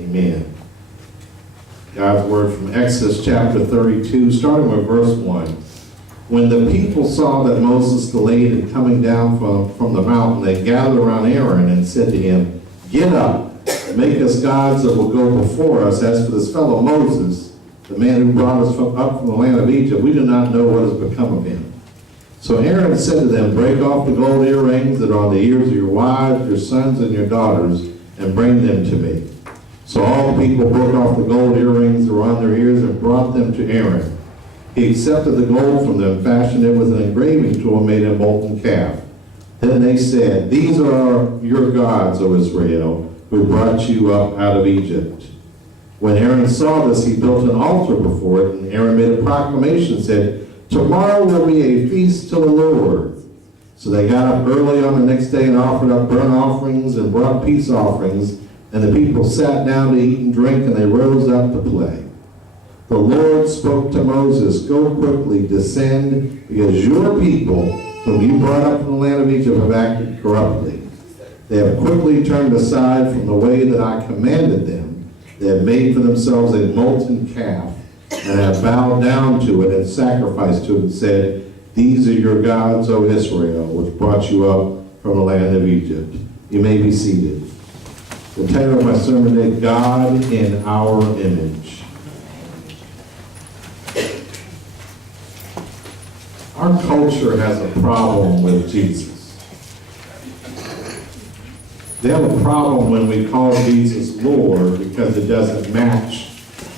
Amen. God's word from Exodus chapter 32, starting with verse 1. When the people saw that Moses delayed in coming down from the mountain, they gathered around Aaron and said to him, "Get up, make us gods that will go before us. As for this fellow Moses, the man who brought us up from the land of Egypt, we do not know what has become of him." So Aaron said to them, "Break off the gold earrings that are on the ears of your wives, your sons, and your daughters, and bring them to me." So all the people broke off the gold earrings that were on their ears and brought them to Aaron. He accepted the gold from them, fashioned it with an engraving tool, and made a molten calf. Then they said, "These are your gods, O Israel, who brought you up out of Egypt." When Aaron saw this, he built an altar before it, and Aaron made a proclamation and said, "Tomorrow will be a feast to the Lord." So they got up early on the next day and offered up burnt offerings and brought peace offerings, and the people sat down to eat and drink, and they rose up to play. The Lord spoke to Moses, "Go quickly, descend, because your people, whom you brought up from the land of Egypt, have acted corruptly. They have quickly turned aside from the way that I commanded them. They have made for themselves a molten calf, and have bowed down to it and sacrificed to it and said, 'These are your gods, O Israel, which brought you up from the land of Egypt.'" You may be seated. The title of my sermon today, God in Our Image. Our culture has a problem with Jesus. They have a problem when we call Jesus Lord because it doesn't match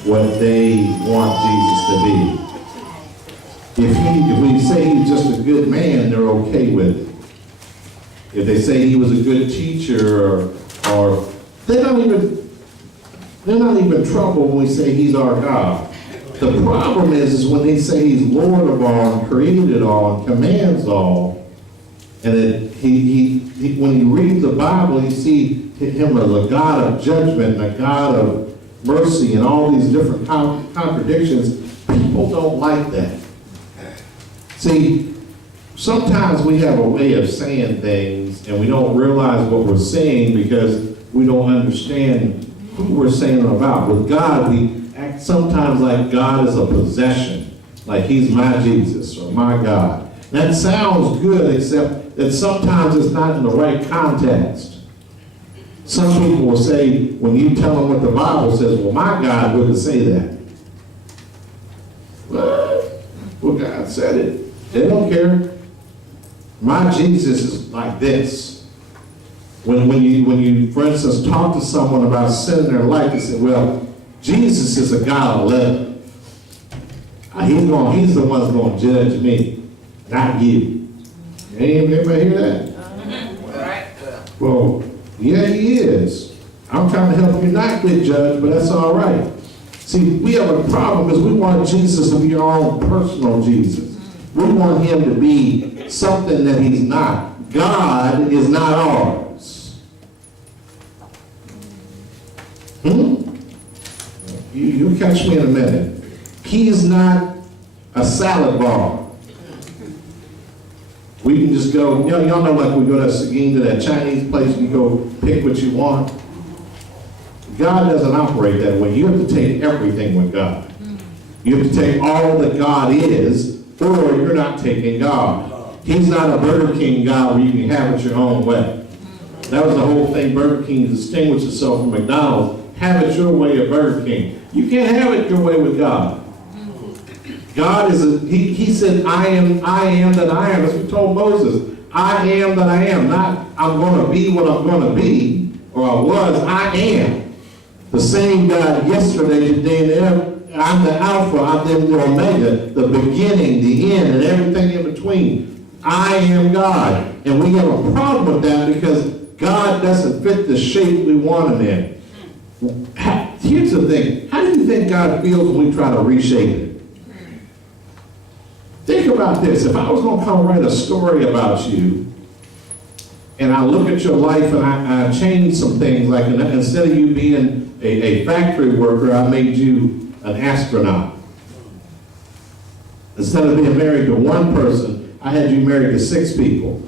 what they want Jesus to be. If we say he's just a good man, they're okay with it. If they say he was a good teacher, or they're not even troubled when we say he's our God. The problem is when they say he's Lord of all and created all and commands all, and that when you read the Bible, you see him as a God of judgment and a God of mercy and all these different contradictions. People don't like that. See, sometimes we have a way of saying things and we don't realize what we're saying because we don't understand who we're saying about. With God, we act sometimes like God is a possession, like he's my Jesus or my God. That sounds good, except that sometimes it's not in the right context. Some people will say, when you tell them what the Bible says, "Well, my God wouldn't say that." What? Well, God said it. They don't care. My Jesus is like this. When you, for instance, talk to someone about sin in their life, they say, "Well, Jesus is a God of love. He's the one that's going to judge me, not you." Anybody hear that? Right. Well, yeah, he is. I'm trying to help you not get judged, but that's all right. See, we have a problem because we want Jesus to be our own personal Jesus. We want him to be something that he's not. God is not ours. You catch me in a minute. He's not a salad bar. We can just go, y'all know, like we go to Seguin, to that Chinese place, you go pick what you want. God doesn't operate that way. You have to take everything with God. You have to take all that God is, or you're not taking God. He's not a Burger King God where you can have it your own way. That was the whole thing. Burger King distinguished itself from McDonald's. Have it your way at Burger King. You can't have it your way with God. God is, he said, I am that I am. That's what he told Moses. I am that I am. Not, I'm going to be what I'm going to be, or I was. I am. The same God yesterday, today, and ever. I'm the Alpha, I'm the Omega, the beginning, the end, and everything in between. I am God. And we have a problem with that because God doesn't fit the shape we want him in. Here's the thing. How do you think God feels when we try to reshape it? Think about this. If I was going to come write a story about you, and I look at your life and I change some things, like instead of you being a factory worker, I made you an astronaut. Instead of being married to one person, I had you married to 6 people.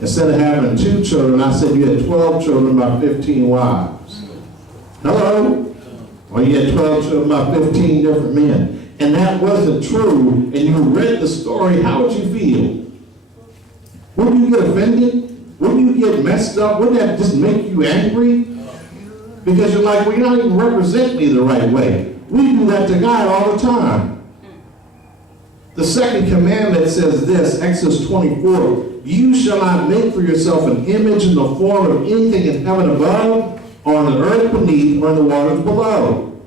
Instead of having 2 children, I said you had 12 children by 15 wives. Hello? Or you had 12 children by 15 different men. And that wasn't true, and you read the story, how would you feel? Wouldn't you get offended? Wouldn't you get messed up? Wouldn't that just make you angry? Because you're like, well, you're not even representing me the right way. We do that to God all the time. The second commandment says this, Exodus 24, you shall not make for yourself an image in the form of anything in heaven above, or on the earth beneath, or in the waters below.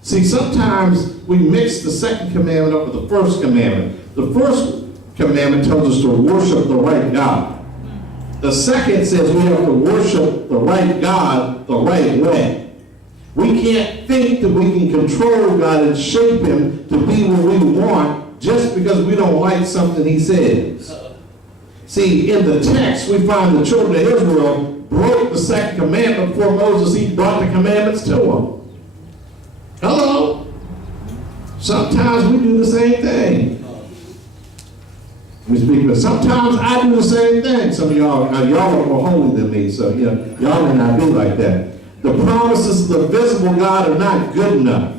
See, sometimes we mix the second commandment up with the first commandment. The first commandment tells us to worship the right God. The second says we have to worship the right God the right way. We can't think that we can control God and shape him to be what we want just because we don't like something he says. See, in the text, we find the children of Israel broke the second commandment before Moses he brought the commandments to them. Hello? Sometimes we do the same thing. We speak, but sometimes I do the same thing. Some of y'all are more holy than me, so y'all may not be like that. The promises of the visible God are not good enough.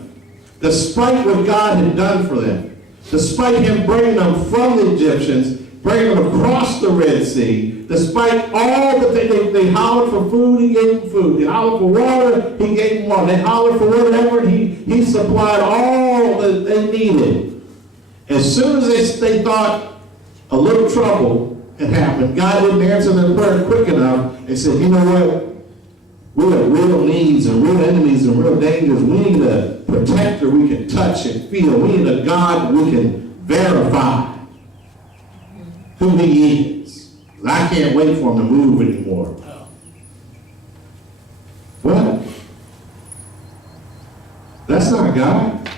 Despite what God had done for them, despite him bringing them from the Egyptians, bringing them across the Red Sea, despite all that they hollered for food, he gave them food. They hollered for water, he gave them water. They hollered for whatever, and he supplied all that they needed. As soon as they thought a little trouble had happened, God didn't answer their prayer quick enough and said, you know what? We have real needs and real enemies and real dangers. We need a protector we can touch and feel. We need a God we can verify who he is. I can't wait for him to move anymore. What? That's not God.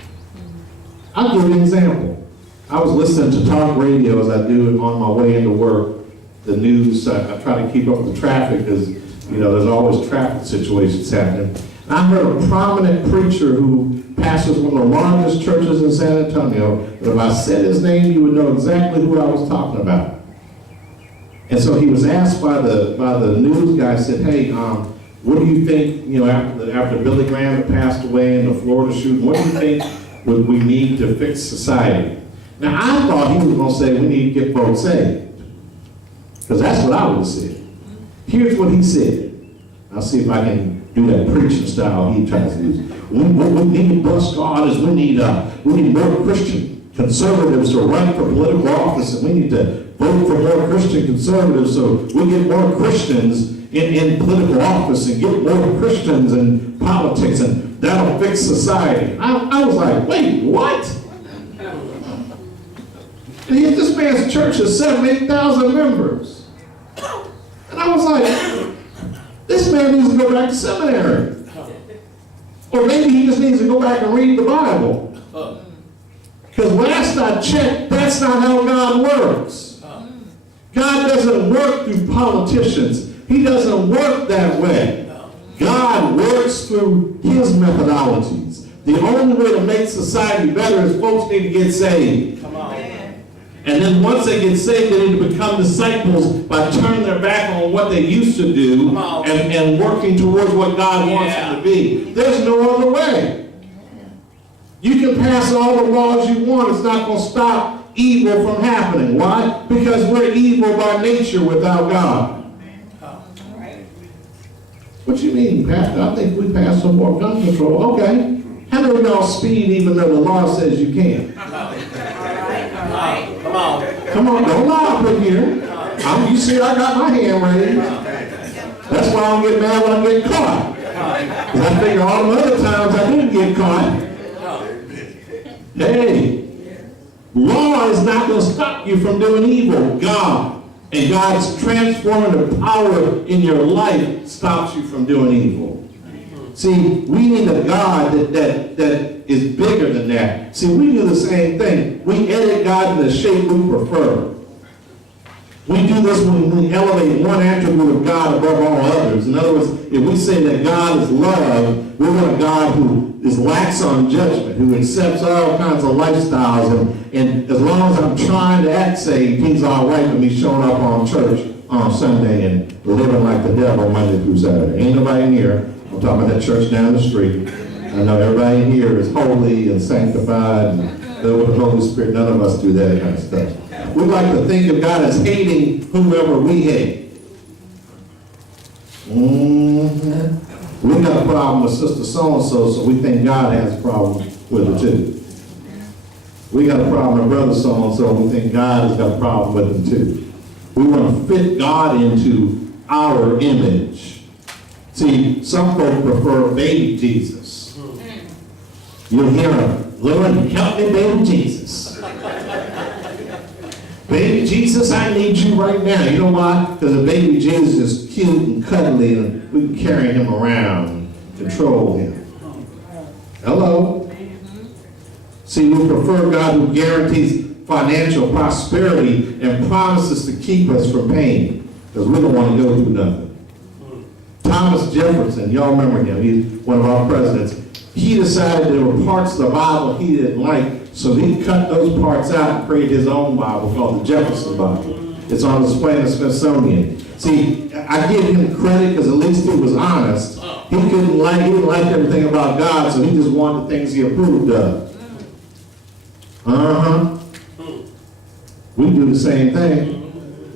I'll give you an example. I was listening to talk radio as I do on my way into work. The news, I try to keep up with the traffic because, there's always traffic situations happening. And I heard a prominent preacher who pastors one of the largest churches in San Antonio, but if I said his name, you would know exactly who I was talking about. And so he was asked by the news guy, said, hey, what do you think, after Billy Graham had passed away in the Florida shooting, what do you think would we need to fix society? Now, I thought he was going to say we need to get folks saved. Because that's what I would have said. Here's what he said. I'll see if I can do that preaching style he tries to use. What we need, bless God, is we need more Christian conservatives to run for political office, and we need to vote for more Christian conservatives so we get more Christians in political office and get more Christians in politics, and that'll fix society. I was like, wait, what? And this man's church has 8,000 members. And I was like, this man needs to go back to seminary. Or maybe he just needs to go back and read the Bible. Because last I checked, that's not how God works. God doesn't work through politicians. He doesn't work that way. God works through his methodologies. The only way to make society better is folks need to get saved. Come on. And then once they get saved, they need to become disciples by turning their back on what they used to do and working towards what God wants them to be. There's no other way. You can pass all the laws you want. It's not going to stop evil from happening. Why? Because we're evil by nature without God. What you mean, Pastor? I think we passed some more gun control. Okay. How many of y'all speed even though the law says you can't? Come on, don't lie up in here. You see, I got my hand raised. That's why I don't get mad when I get caught. Because I figure all the other times I didn't get caught. Hey, law is not going to stop you from doing evil. God and God's transformative power in your life stops you from doing evil. See, we need a God that is bigger than that. See, we do the same thing. We edit God in the shape we prefer. We do this when we elevate one attribute of God above all others. In other words, if we say that God is love, we want a God who is lax on judgment, who accepts all kinds of lifestyles, and as long as I'm trying to act saved, he's all right with me showing up on church on Sunday and living like the devil Monday through Saturday. Ain't nobody in here I'm talking about that church down the street. I know everybody in here is holy and sanctified and filled with the Holy Spirit. None of us do that kind of stuff. We like to think of God as hating whoever we hate. We got a problem with Sister So-and-so, so we think God has a problem with her too. We got a problem with Brother So-and-so, we think God has got a problem with him too. We want to fit God into our image. See, some folks prefer baby Jesus. You'll hear them, Lord, help me, baby Jesus. Baby Jesus, I need you right now. You know why? Because a baby Jesus is cute and cuddly and we can carry him around and control him. Hello? See, we prefer God who guarantees financial prosperity and promises to keep us from pain because we don't want to go through nothing. Thomas Jefferson, y'all remember him, he's one of our presidents. He decided there were parts of the Bible he didn't like, so he cut those parts out and created his own Bible called the Jefferson Bible. It's on display in the Smithsonian. See, I give him credit because at least he was honest. He didn't like everything about God, so he just wanted the things he approved of. We do the same thing.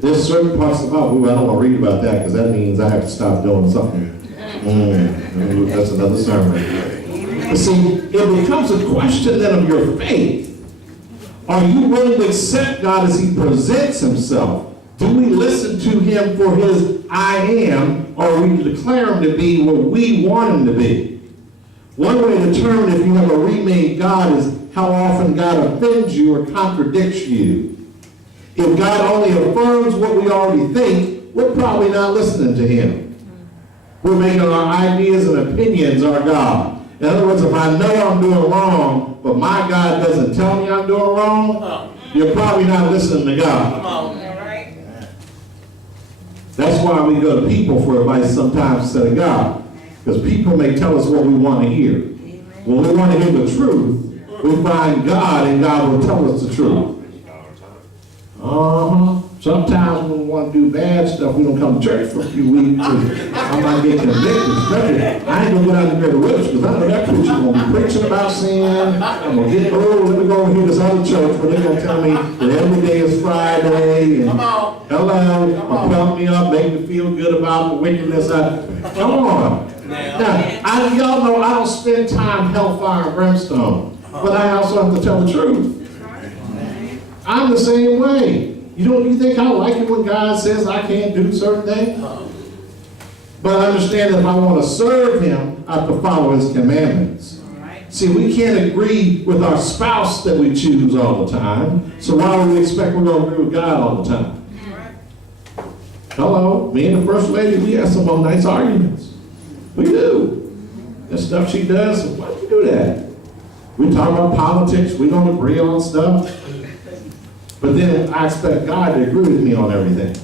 There's certain parts of the Bible, I don't want to read about that because that means I have to stop doing something. That's another sermon. But see, it becomes a question then of your faith. Are you willing to accept God as he presents himself? Do we listen to him for his I am, or we declare him to be what we want him to be? One way to determine if you have a remade God is how often God offends you or contradicts you. If God only affirms what we already think, we're probably not listening to him. We're making our ideas and opinions our God. In other words, if I know I'm doing wrong, but my God doesn't tell me I'm doing wrong, you're probably not listening to God. That's why we go to people for advice sometimes instead of God. Because people may tell us what we want to hear. When we want to hear the truth, we find God and God will tell us the truth. Sometimes when we want to do bad stuff, we don't come to church for a few weeks. I might get convicted. Especially, I ain't going to go down to Greater Woods because I know that preacher's going to be preaching about sin. I'm going to get, let me go over here to this other church where they're going to tell me that every day is Friday. And hello, pump me up, make me feel good about the wickedness. Come on. Now, y'all know I don't spend time hellfire and brimstone, but I also have to tell the truth. I'm the same way. You think I like it when God says I can't do certain things? But I understand that if I want to serve him, I have to follow his commandments. See, we can't agree with our spouse that we choose all the time, so why would we expect we're going to agree with God all the time? Hello, me and the First Lady, we have some nice arguments. We do. The stuff she does, why do we do that? We talk about politics, we don't agree on stuff. But then I expect God to agree with me on everything.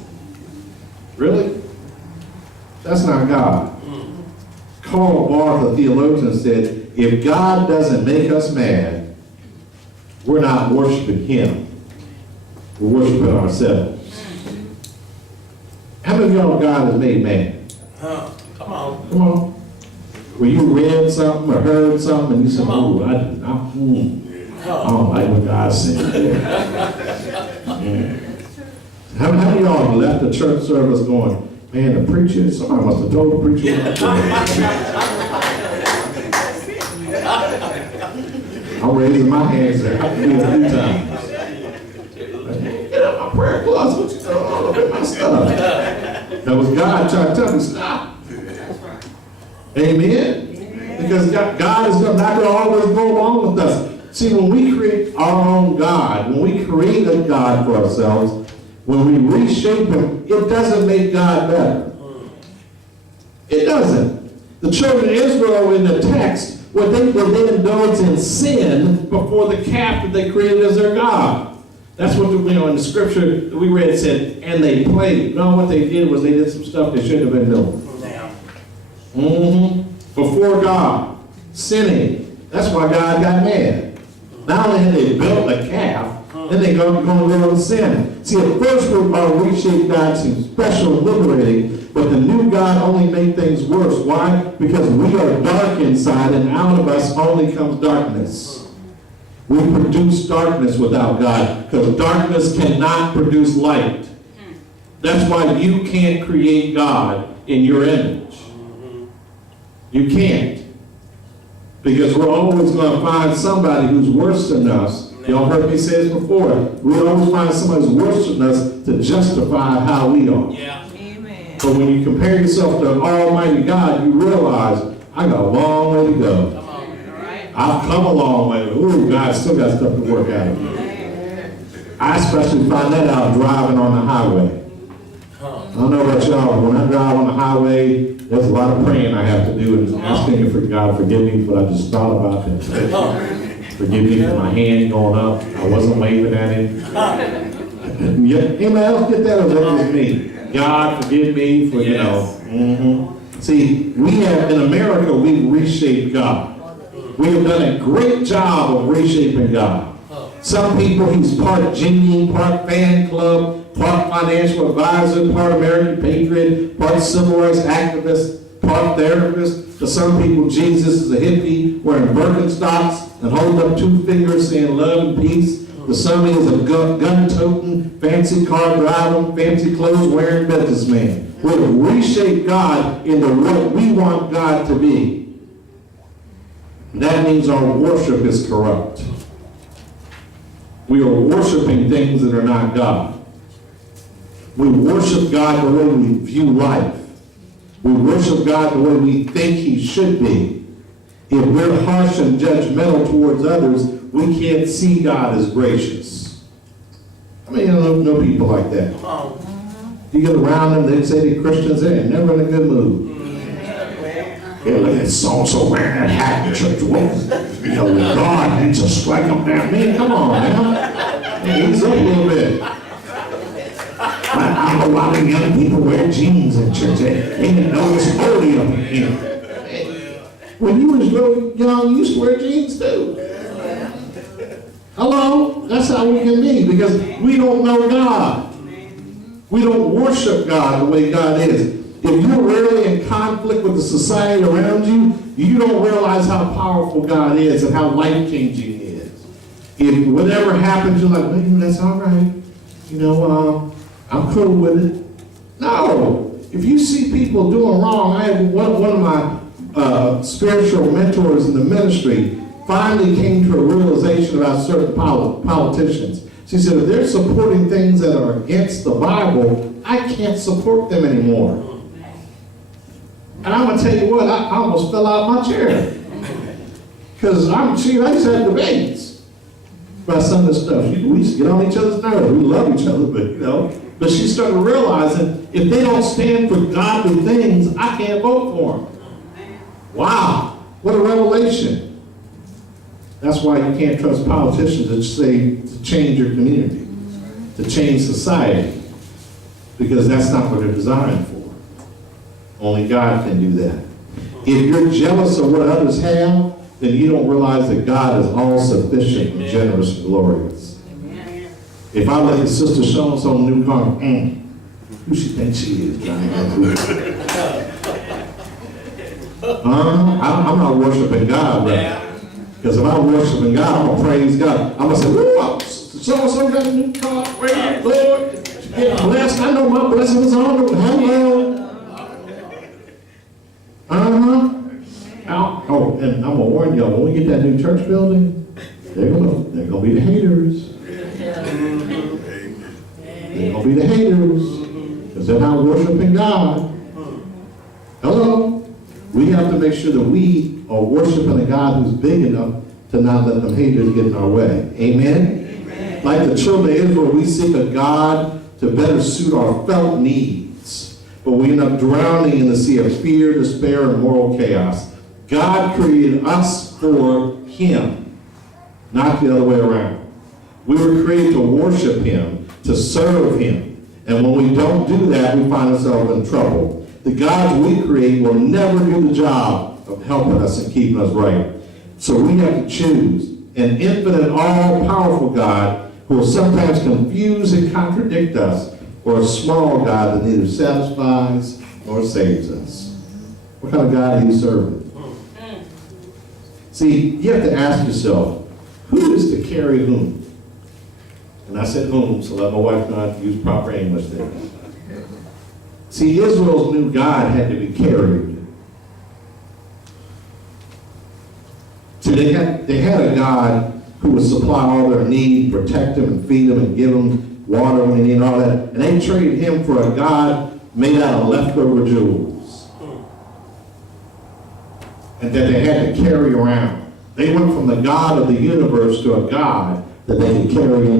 Really? That's not God. Karl Barth, a theologian, said, if God doesn't make us mad, we're not worshiping him. We're worshiping ourselves. How many of y'all God has made mad? Come on. Come on. When you read something or heard something and you said, oh, I don't like what God said. How many of y'all left the church service going, man, the preacher, somebody must have told the preacher what to do. I'm raising my hands there. I can do it a few times. Get out my prayer closet. What you doing all over my stuff? That was God trying to tell me, stop. Amen? Because God is not going to always go along with us. See, when we create our own God, when we create a God for ourselves, when we reshape him, it doesn't make God better. It doesn't. The children of Israel in the text, what they indulged in sin before the calf that they created as their God. That's what, in the scripture that we read, it said, and they played. No, what they did was they did some stuff they shouldn't have been doing. Before God, sinning. That's why God got mad. Not only had they built a calf, then they're going to go and sin. See, at first our reshaped God seems special and liberating, But the new God only made things worse. Why? Because we are dark inside, and out of us only comes darkness. We produce darkness without God, because darkness cannot produce light. That's why you can't create God in your image. You can't. Because we're always going to find somebody who's worse than us. Y'all heard me say this before. We'll always find somebody who's worse than us to justify how we are. Yeah. Amen. But when you compare yourself to Almighty God, you realize, I got a long way to go. Come on. All right. I've come a long way. Ooh, God still got stuff to work out of me. I especially find that out driving on the highway. I don't know about y'all, but when I drive on the highway, there's a lot of praying I have to do and asking for God to forgive me for what I just thought about that. Forgive me for my hand going up. I wasn't waving at him. Yeah, anybody else get that or was it me? God, forgive me for, you know. See, we have, in America, we've reshaped God. We have done a great job of reshaping God. Some people, he's part genie, part fan club, part financial advisor, part American patriot, part civil rights activist, part therapist. To some people, Jesus is a hippie wearing Birkenstocks and holding up two fingers saying love and peace. To some, he is a gun-toting, fancy car driving, fancy clothes wearing businessman. We've reshaped God into what we want God to be. That means our worship is corrupt. We are worshiping things that are not God. We worship God the way we view life. We worship God the way we think he should be. If we're harsh and judgmental towards others, we can't see God as gracious. I mean, I know people like that. You get around them, they say they're Christians, they're never in a good mood. Yeah, look at so-and-so wearing that hat in church. Well, you know, God needs to strike them down. Man, come on, man. Ease up a little bit. I know a lot of young people wear jeans in church. They didn't know it's holy up in here. When you was really young, you used to wear jeans too. Hello? That's how we can be, because we don't know God. We don't worship God the way God is. If you're really in conflict with the society around you, you don't realize how powerful God is and how life-changing he is. If whatever happens, you're like, well, that's all right. You know, I'm cool with it. No. If you see people doing wrong, I had one of my spiritual mentors in the ministry finally came to a realization about certain politicians. She said, if they're supporting things that are against the Bible, I can't support them anymore. And I'm going to tell you what, I almost fell out of my chair. Because I used to have debates about some of this stuff. We used to get on each other's nerves. We love each other, but you know. But she started realizing if they don't stand for godly things, I can't vote for them. Wow, what a revelation. That's why you can't trust politicians that say to change your community, to change society, because that's not what they're designed for. Only God can do that. If you're jealous of what others have, then you don't realize that God is all sufficient and generous and glorious. Amen. If I look at Sister so-and-so new car, who she thinks she is? I'm not worshiping God, right? Because if I'm worshiping God, I'm going to praise God. I'm going to say, woo, so-and-so got a new car, praise the Lord. She's getting blessed. I know my blessing is on the hello. Oh, and I'm going to warn y'all, when we get that new church building, they're going to be the haters. They're going to be the haters. Because they're not worshiping God. Hello? We have to make sure that we are worshiping a God who's big enough to not let them haters get in our way. Amen? Amen. Like the children of Israel, we seek a God to better suit our felt needs. But we end up drowning in the sea of fear, despair, and moral chaos. God created us for him, not the other way around. We were created to worship him, to serve him. And when we don't do that, we find ourselves in trouble. The gods we create will never do the job of helping us and keeping us right. So we have to choose an infinite, all-powerful God who will sometimes confuse and contradict us, or a small God that neither satisfies nor saves us. What kind of God are you serving? See, you have to ask yourself, who is to carry whom? And I said whom, so let my wife know how to use proper English there. See, Israel's new God had to be carried. See, they had a God who would supply all their need, protect them and feed them and give them water when they need and all that. And they traded him for a God made out of leftover jewels. And that they had to carry around. They went from the God of the universe to a God that they could carry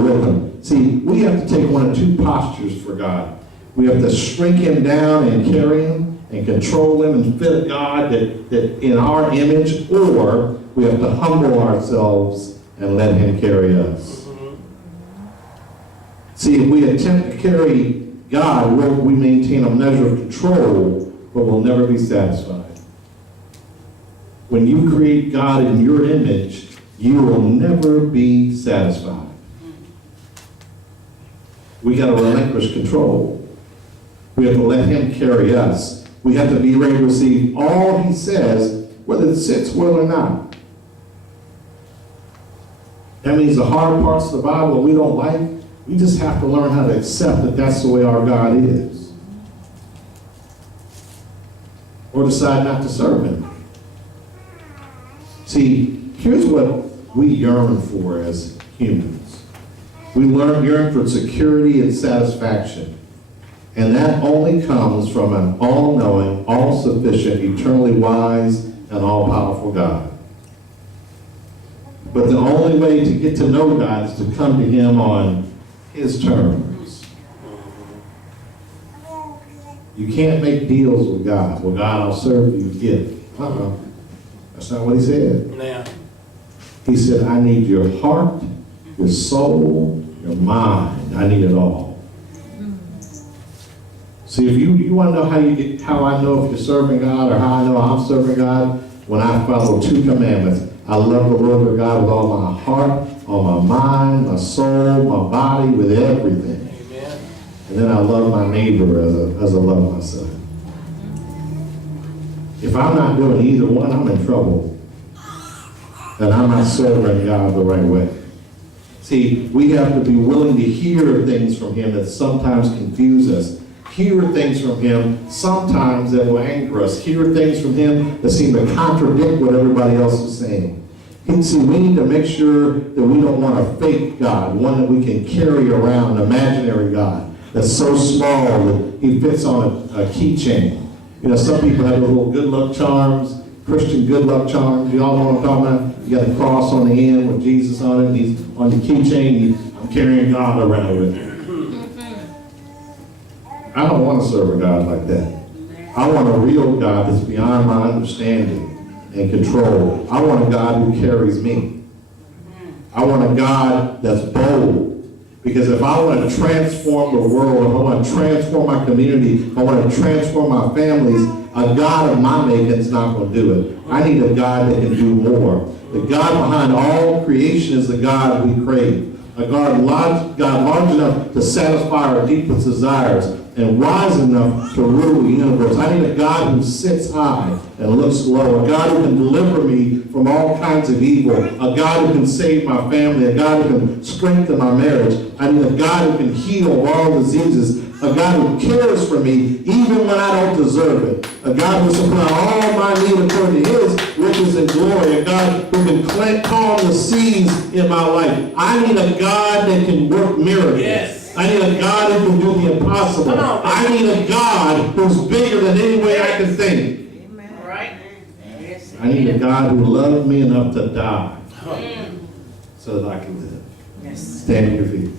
with them. See, we have to take one of two postures for God. We have to shrink him down and carry him and control him and fit a God that in our image, or we have to humble ourselves and let him carry us. See, if we attempt to carry God, we maintain a measure of control, but we'll never be satisfied. When you create God in your image, you will never be satisfied. We got to relinquish control. We have to let him carry us. We have to be ready to receive all he says, whether it sits well or not. That means the hard parts of the Bible we don't like, we just have to learn how to accept that that's the way our God is. Or decide not to serve him. See, here's what we yearn for as humans. We yearn for security and satisfaction. And that only comes from an all-knowing, all-sufficient, eternally wise, and all-powerful God. But the only way to get to know God is to come to him on his terms. You can't make deals with God. Well, God, I'll serve you, give. That's not what he said. Yeah. He said, I need your heart, your soul, your mind. I need it all. See, if you want to know how I know if you're serving God or how I know I'm serving God, when I follow two commandments. I love the Lord your God with all my heart, all my mind, my soul, my body, with everything. Amen. And then I love my neighbor as I love myself. If I'm not doing either one, I'm in trouble. And I'm not serving God the right way. See, we have to be willing to hear things from him that sometimes confuse us. Hear things from him sometimes that will anger us. Hear things from him that seem to contradict what everybody else is saying. And see, we need to make sure that we don't want a fake God, one that we can carry around, an imaginary God that's so small that he fits on a keychain. You know, some people have little good luck charms, Christian good luck charms. You all know what I'm talking about? You got a cross on the end with Jesus on it, and he's on the keychain. I'm carrying God around with me. I don't want to serve a God like that. I want a real God that's beyond my understanding and control. I want a God who carries me. I want a God that's bold. Because if I want to transform the world, if I want to transform my community, if I want to transform my families, a God of my making is not going to do it. I need a God that can do more. The God behind all creation is the God we crave. A God large enough to satisfy our deepest desires and wise enough to rule the universe. I need a God who sits high and looks low. A God who can deliver me from all kinds of evil. A God who can save my family. A God who can strengthen my marriage. I need a God who can heal all diseases. A God who cares for me even when I don't deserve it. A God who supplies all my need according to his riches and glory. A God who can calm the seas in my life. I need a God that can work miracles. Yes. I need a God who can do the impossible. I need a God who's bigger than any way I can think. Amen. Right. Yes. I need a God who loved me enough to die so that I can live. Yes. Stand to your feet.